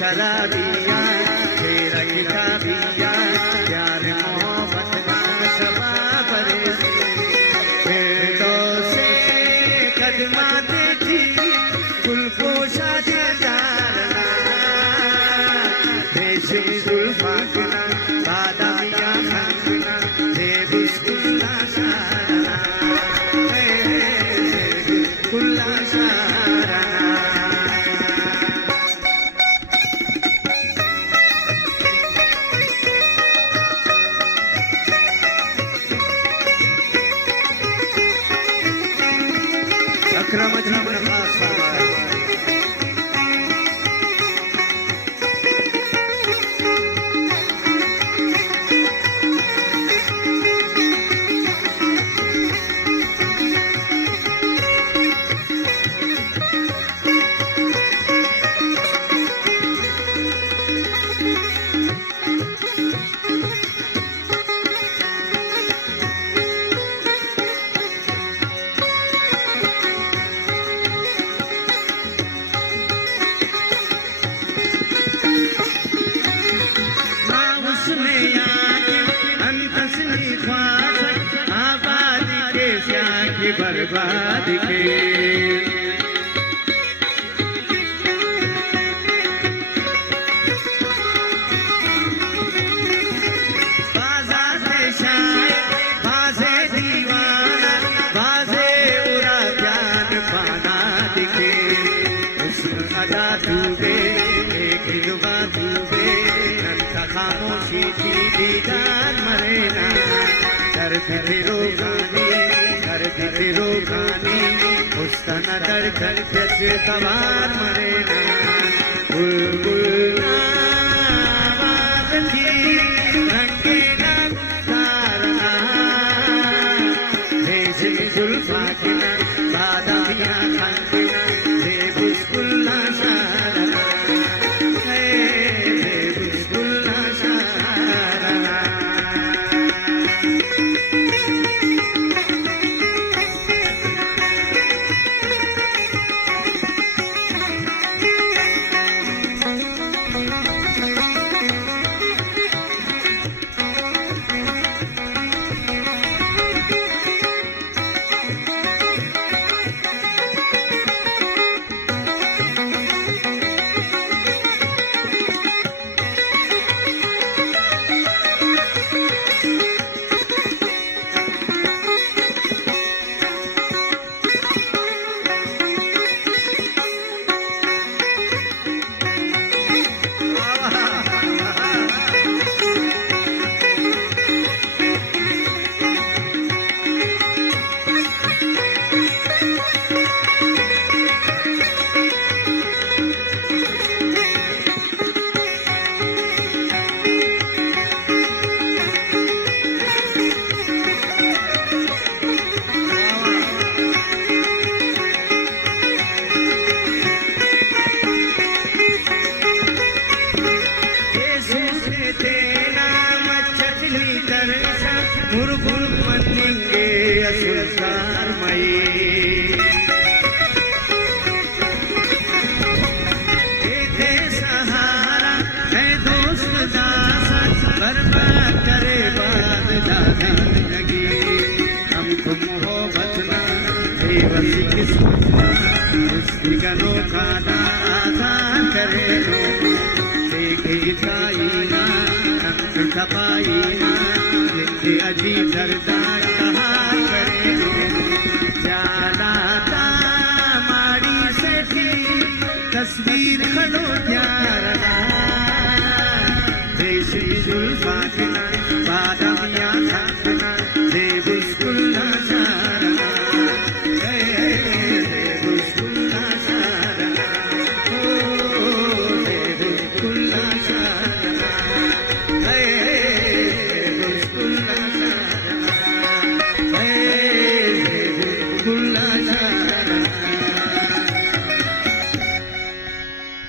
शराबिया तेरा किताबिया प्यार मोहब्बत शबा करे तो से कदमा देखी गुलपोशा दिलदारना देश जुल्फा कना बादामिया खंगना दे बिस्कुल्ला शारना कुल्ला शारना अकरम अजनब खास फरमाए बर्बाद के बाजार से शायर बाजे दीवाना बाजे उरा ज्ञान पाना दिखे उसमें अदा डूबे एक लुबा डूबे नंता खामोशी की दीदार मरे ना कर फिरो गाने कर फिरो गाने उस्ताना दर कर जैसे तवार मरे ना बुलबुल आवाज थी रंगीला तारना देश जुल्फा किना बादामिया खंगना दे बिस्कुल्ला शारना दे बिस्कुल्ला शारना मुरगुल मनिंगे असुलकार मई दे सहारा है दोस्त दासा बर्बाद करे बात जाने लगी हमको मोहब्बत ना बेबसी किस्मत ना उसकी गनों का आसान करे लो देखी ताईना रंग छपाईना अजीब दरदार कहा करे जाला माड़ी से थी तस्वीर खड़ो प्यारा देश जुल्फा